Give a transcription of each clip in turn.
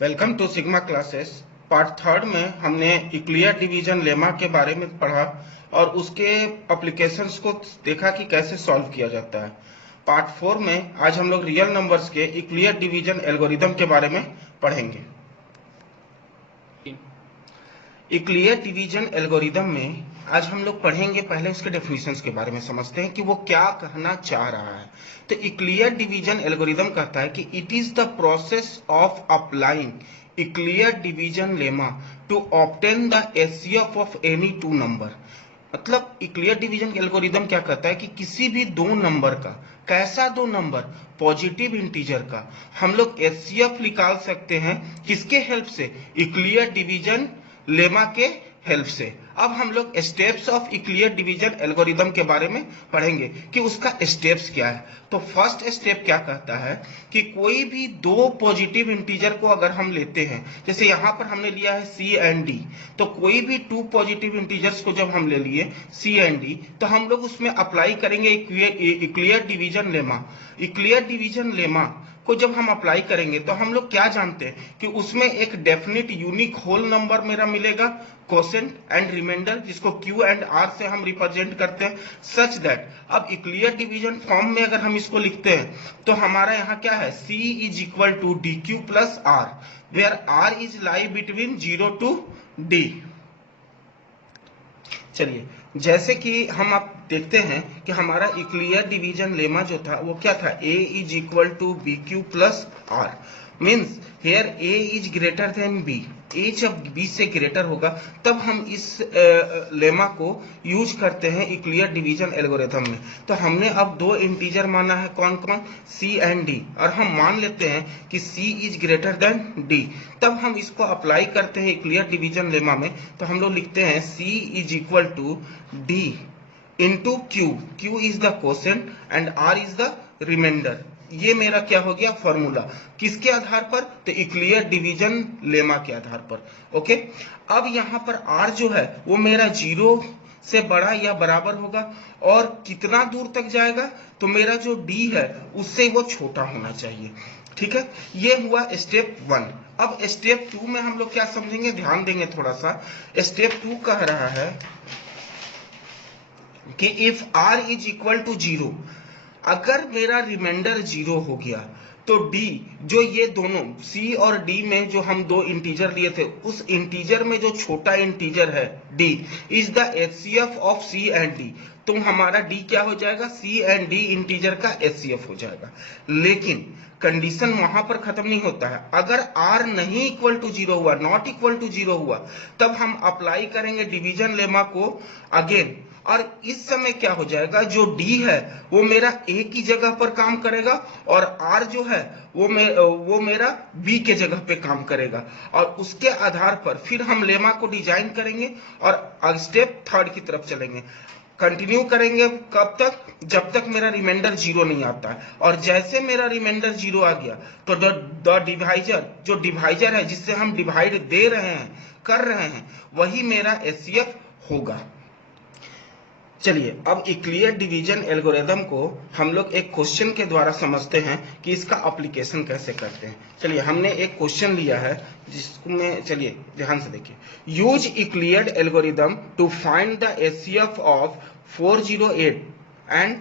Welcome to Sigma Classes. Part third में हमने यूक्लियर division lemma के बारे में पढ़ा और उसके एप्लीकेशंस को देखा कि कैसे सॉल्व किया जाता है। पार्ट फोर में आज हम लोग रियल नंबर्स के यूक्लियर डिवीजन एल्गोरिदम के बारे में पढ़ेंगे। यूक्लियर डिवीजन एल्गोरिदम में आज हम लोग पढ़ेंगे, पहले उसके डेफिनेशंस के बारे में समझते हैं कि वो क्या कहना चाह रहा है। तो यूक्लियर डिवीजन एल्गोरिदम कहता है कि it is the process of applying Euclid's division lemma to obtain the HCF of any two number. मतलब यूक्लियर डिवीजन एल्गोरिदम क्या कहता है कि किसी भी दो नंबर का, कैसा दो नंबर, पॉजिटिव इंटीजर का हम लोग एचसीएफ निकाल सकते हैं। किसके हेल्प से? यूक्लियर डिवीजन लेमा के हेल्प से। अब हम लोग स्टेप्स ऑफ यूक्लियर डिवीजन एल्गोरिदम के बारे में पढ़ेंगे कि उसका स्टेप्स क्या है। तो फर्स्ट स्टेप क्या कहता है कि कोई भी दो पॉजिटिव इंटीजर को अगर हम लेते हैं, जैसे यहां पर हमने लिया है सी एंड डी, तो कोई भी टू पॉजिटिव इंटीजर्स को जब हम ले लिए सी एंड डी, तो हम लोग उसमें अप्लाई करेंगे यूक्लियर डिवीजन लेमा। यूक्लियर डिवीजन लेमा को जब हम अप्लाई करेंगे तो हम लोग क्या जानते हैं कि उसमें एक डेफिनेट यूनिक होल नंबर मेरा मिलेगा, क्वोशेंट एंड रिमाइंडर, जिसको क्यू एंड आर से हम रिप्रेजेंट करते हैं, सच दैट अब यूक्लियर डिवीजन फॉर्म में अगर हम इसको लिखते हैं तो हमारा यहाँ क्या है, C is equal to D Q plus R, where R is lie between 0 to D। चलिए, जैसे कि हम आप देखते हैं कि हमारा यूक्लियर डिवीजन लेमा जो था वो क्या था, A is equal to B Q plus R, means here A is greater than B। A जब B से ग्रेटर होगा तब हम इस लेमा को यूज करते हैं यूक्लियर डिवीजन एल्गोरिथम में। तो हमने अब दो इंटीजर माना है, कौन कौन, C एंड D, और हम मान लेते हैं कि C is greater then D। तब हम इसको अप्लाई करते हैं यूक्लियर डिवीजन लेमा में, तो हम लोग लिखते हैं C is equal to D into Q, Q is the quotient and R is the remainder. ये मेरा क्या हो गया फॉर्मूला, किसके आधार पर, तो यूक्लियर डिवीजन लेमा के आधार पर। ओके, अब यहां पर आर जो है वो मेरा 0 से बड़ा या बराबर होगा, और कितना दूर तक जाएगा, तो मेरा जो डी है उससे वो छोटा होना चाहिए। ठीक है, ये हुआ स्टेप 1। अब स्टेप 2 में हम लोग क्या समझेंगे, ध्यान देंगे थोड़ा सा। स्टेप 2 कह रहा है कि if r is equal to 0, अगर मेरा रिमाइंडर 0 हो गया तो d, जो ये दोनों c और d में जो हम दो इंटीजर लिए थे, उस इंटीजर में जो छोटा इंटीजर है d is the HCF of c and d। तो हमारा d क्या हो जाएगा, c एंड d इंटीजर का एचसीएफ हो जाएगा। लेकिन कंडीशन वहां पर खत्म नहीं होता है। अगर r नहीं इक्वल टू 0 हुआ, नॉट इक्वल टू 0 हुआ, तब हम अप्लाई करेंगे डिवीजन लेमा को अगेन, और इस समय क्या हो जाएगा, जो D है वो मेरा A की जगह पर काम करेगा, और R जो है वो मेरा B के जगह पे काम करेगा, और उसके आधार पर फिर हम लेमा को डिजाइन करेंगे और स्टेप 3 की तरफ चलेंगे। कंटिन्यू करेंगे कब तक, जब तक मेरा रिमाइंडर 0 नहीं आता है, और जैसे मेरा रिमाइंडर 0 आ गया तो द डिवाइजर, जो डिवाइजर है जिससे हम डिवाइड दे रहे हैं, कर रहे हैं, वही मेरा एचसीएफ होगा। चलिए, अब यूक्लियर डिवीजन एल्गोरिदम को हम लोग एक क्वेश्चन के द्वारा समझते हैं कि इसका एप्लीकेशन कैसे करते हैं। चलिए, हमने एक क्वेश्चन लिया है जिसमें, चलिए ध्यान से देखिए, use Euclid's algorithm to find the HCF of 408 and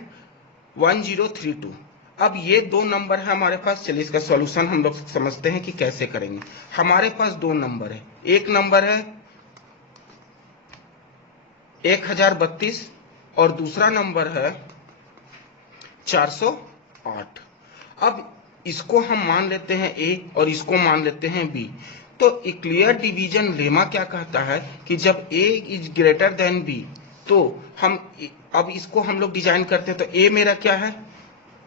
1032। अब ये दो नंबर है हमारे पास। चलिए, इसका सॉल्यूशन हम लोग समझते हैं कि कैसे करेंगे। हमारे पास दो नंबर है, एक नंबर है 1032 और दूसरा नंबर है 408। अब इसको हम मान लेते हैं A और इसको मान लेते हैं B। तो यूक्लियर डिवीजन लेमा क्या कहता है कि जब A is greater than B, तो हम अब इसको हम लोग डिजाइन करते हैं। तो A मेरा क्या है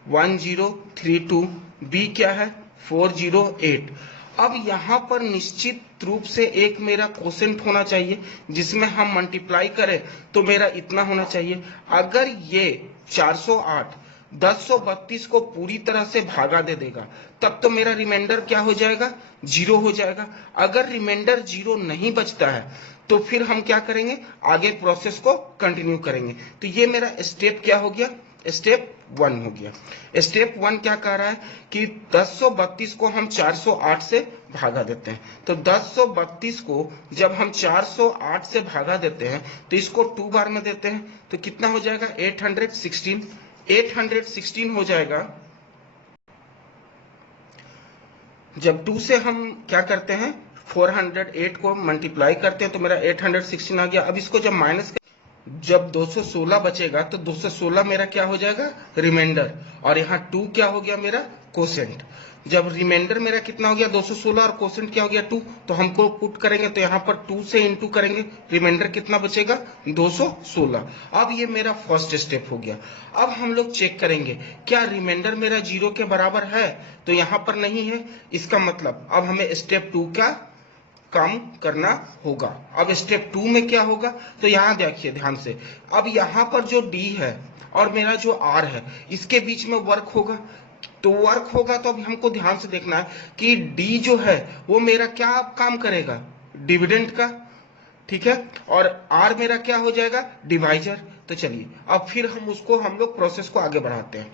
1032, B क्या है 408। अब यहां पर निश्चित रूप से एक मेरा क्वोशेंट होना चाहिए, जिसमें हम मल्टीप्लाई करें तो मेरा इतना होना चाहिए। अगर ये 408 1032 को पूरी तरह से भागा दे देगा, तब तो मेरा रिमाइंडर क्या हो जाएगा, 0 हो जाएगा। अगर रिमाइंडर 0 नहीं बचता है तो फिर हम क्या करेंगे, आगे प्रोसेस को कंटिन्यू करेंगे। तो ये मेरा स्टेप क्या हो गया, स्टेप 1 हो गया। स्टेप 1 क्या कह रहा है कि 1032 को हम 408 से भागा देते हैं। तो 1032 को जब हम 408 से भागा देते हैं तो इसको 2 बार में देते हैं तो कितना हो जाएगा 816। 816 हो जाएगा। जब 2 से हम क्या करते हैं 408 को मल्टीप्लाई करते हैं तो मेरा 816 आ गया। अब इसको जब माइनस जब 216 बचेगा तो 216 मेरा क्या हो जाएगा रिमाइंडर, और यहाँ 2 क्या हो गया मेरा कोसेंट। जब रिमाइंडर मेरा कितना हो गया 216 और कोसेंट क्या हो गया 2, तो हमको पुट करेंगे तो यहाँ पर 2 से इंटू करेंगे, रिमाइंडर कितना बचेगा 216। अब ये मेरा फर्स्ट स्टेप हो गया। अब हम लोग चेक करेंगे क्या रिमाइंडर मेरा 0 के बराबर है, तो यहाँ पर नहीं है। इसका मतलब अब हमें स्टेप 2 का काम करना होगा। अब स्टेप 2 में क्या होगा, तो यहां देखिए ध्यान से। अब यहां पर जो D है और मेरा जो R है इसके बीच में वर्क होगा। तो वर्क होगा तो अब हमको ध्यान से देखना है कि D जो है वो मेरा क्या काम करेगा डिविडेंड का, ठीक है, और R मेरा क्या हो जाएगा डिवाइजर। तो चलिए अब फिर हम लोग प्रोसेस को आगे बढ़ाते हैं।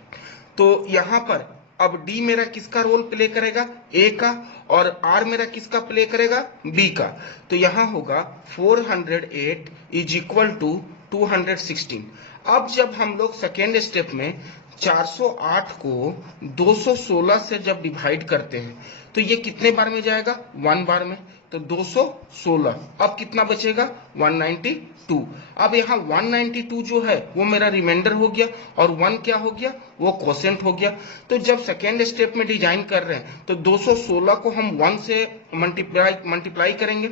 तो यहां पर अब D मेरा किसका रोल प्ले करेगा A का, और R मेरा किसका प्ले करेगा B का। तो यहां होगा 408 इज इक्वल टू 216। अब जब हम लोग सेकेंड स्टेप में 408 को 216 से जब डिवाइड करते हैं तो ये कितने बार में जाएगा 1 बार में, तो 216। अब कितना बचेगा 192। अब यहाँ 192 जो है वो मेरा रिमाइंडर हो गया और 1 क्या हो गया वो कोसेंट हो गया। तो जब सेकेंड स्टेप में डिजाइन कर रहे हैं तो 216 को हम 1 से मल्टीप्लाई करेंगे।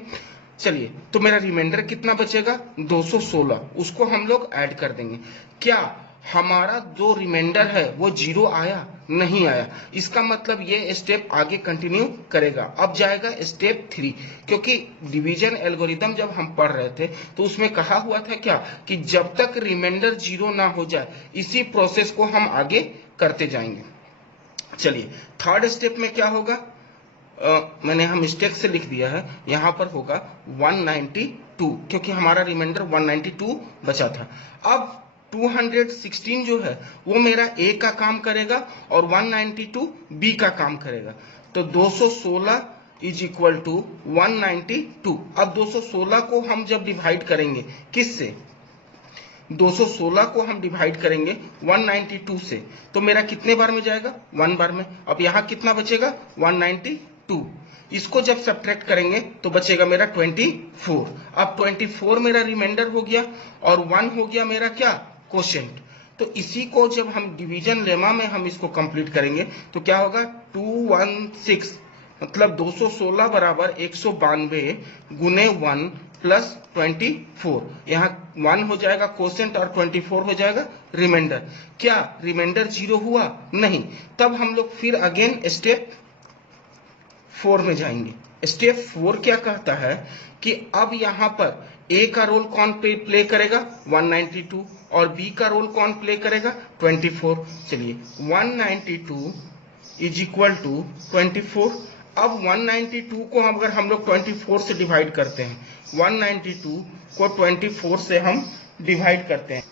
चलिए तो मेरा रिमाइंडर कितना बचेगा 216, उसको हम लोग ऐड कर देंगे। क्या हमारा जो रिमाइंडर है वो 0 आया? नहीं आया। इसका मतलब ये स्टेप आगे कंटिन्यू करेगा। अब जाएगा स्टेप 3, क्योंकि डिवीजन एल्गोरिथम जब हम पढ़ रहे थे तो उसमें कहा हुआ था क्या कि जब तक रिमाइंडर 0 ना हो जाए इसी प्रोसेस को हम आगे करते जाएंगे। चलिए थर्ड स्टेप में क्या होगा, मैंने हम मिस्टेक से लिख दिया है, यहां पर होगा 192, क्योंकि हमारा रिमाइंडर 192 बचा था। अब 216 जो है वो मेरा A का काम करेगा और 192 B का काम करेगा। तो 216 इज इक्वल टू 192। अब 216 को हम जब डिवाइड करेंगे किससे, 216 को हम डिवाइड करेंगे 192 से, तो मेरा कितने बार में जाएगा 1 बार में। अब यहाँ कितना बचेगा 192। इसको जब सब्ट्रैक्ट करेंगे तो बचेगा मेरा 24। अब 24 मेरा रिमाइंडर हो गया और 1 हो गया मेरा क्या कोशेंट। तो इसी को जब हम डिवीजन लेमा में हम इसको कंप्लीट करेंगे तो क्या होगा 216, मतलब 216 बराबर 192 गुने 1 प्लस 24। यहाँ 1 हो जाएगा कोसेंट और 24 हो जाएगा रिमाइंडर। क्या रिमाइंडर 0 हुआ? नहीं। तब हम लोग फिर अगेन स्टेप 4 में जाएंगे। स्टेप 4 क्या कहता है कि अब यहाँ पर A का रोल कौन प्ले करेगा 192 और B का रोल कौन प्ले करेगा 24। चलिए 192 इज इक्वल टू 24। अब 192 को अगर हम लोग 24 से डिवाइड करते हैं, 192 को 24 से हम डिवाइड करते हैं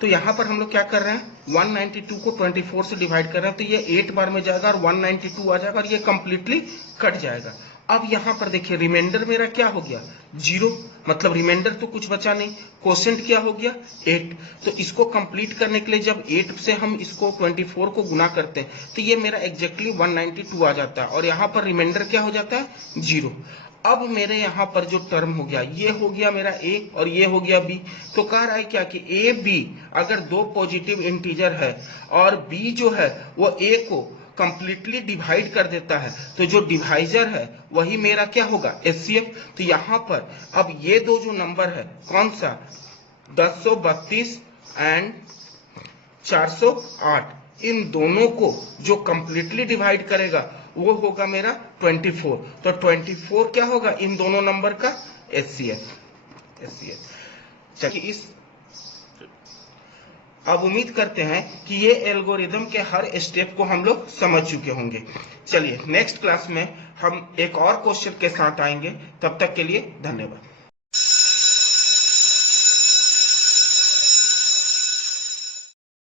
तो यहाँ पर हम लोग क्या कर रहे हैं 192 को 24 से डिवाइड कर रहे हैं तो ये 8 बार में जाएगा और 192 आ जाएगा और ये कंप्लीटली कट जाएगा। अब यहाँ पर देखिए रिमाइंडर मेरा क्या हो गया 0, मतलब रिमाइंडर तो कुछ बचा नहीं। कोसेंट क्या हो गया 8। तो इसको कंप्लीट करने के लिए जब 8 से हम इसको 24 को गुना करते हैं तो ये मेरा एग्जैक्टली 192 आ जाता है और यहाँ पर रिमाइंडर क्या हो जाता है 0। अब मेरे यहाँ पर जो टर्म हो गया ये हो गया मेरा A और ये हो गया B। तो कह रहा है क्या कि A B अगर दो पॉजिटिव इंटीजर है और B जो है वो A को कंप्लीटली डिवाइड कर देता है तो जो डिवाइजर है वही मेरा क्या होगा HCF। तो यहाँ पर अब ये दो जो नंबर है कौन सा 1032 एंड 408, इन दोनों को जो कंप्लीटली डिवाइड करेगा वो होगा मेरा 24। तो 24 क्या होगा इन दोनों नंबर का HCF। चलिए अब उम्मीद करते हैं कि ये एल्गोरिदम के हर स्टेप को हम लोग समझ चुके होंगे। चलिए नेक्स्ट क्लास में हम एक और क्वेश्चन के साथ आएंगे। तब तक के लिए धन्यवाद।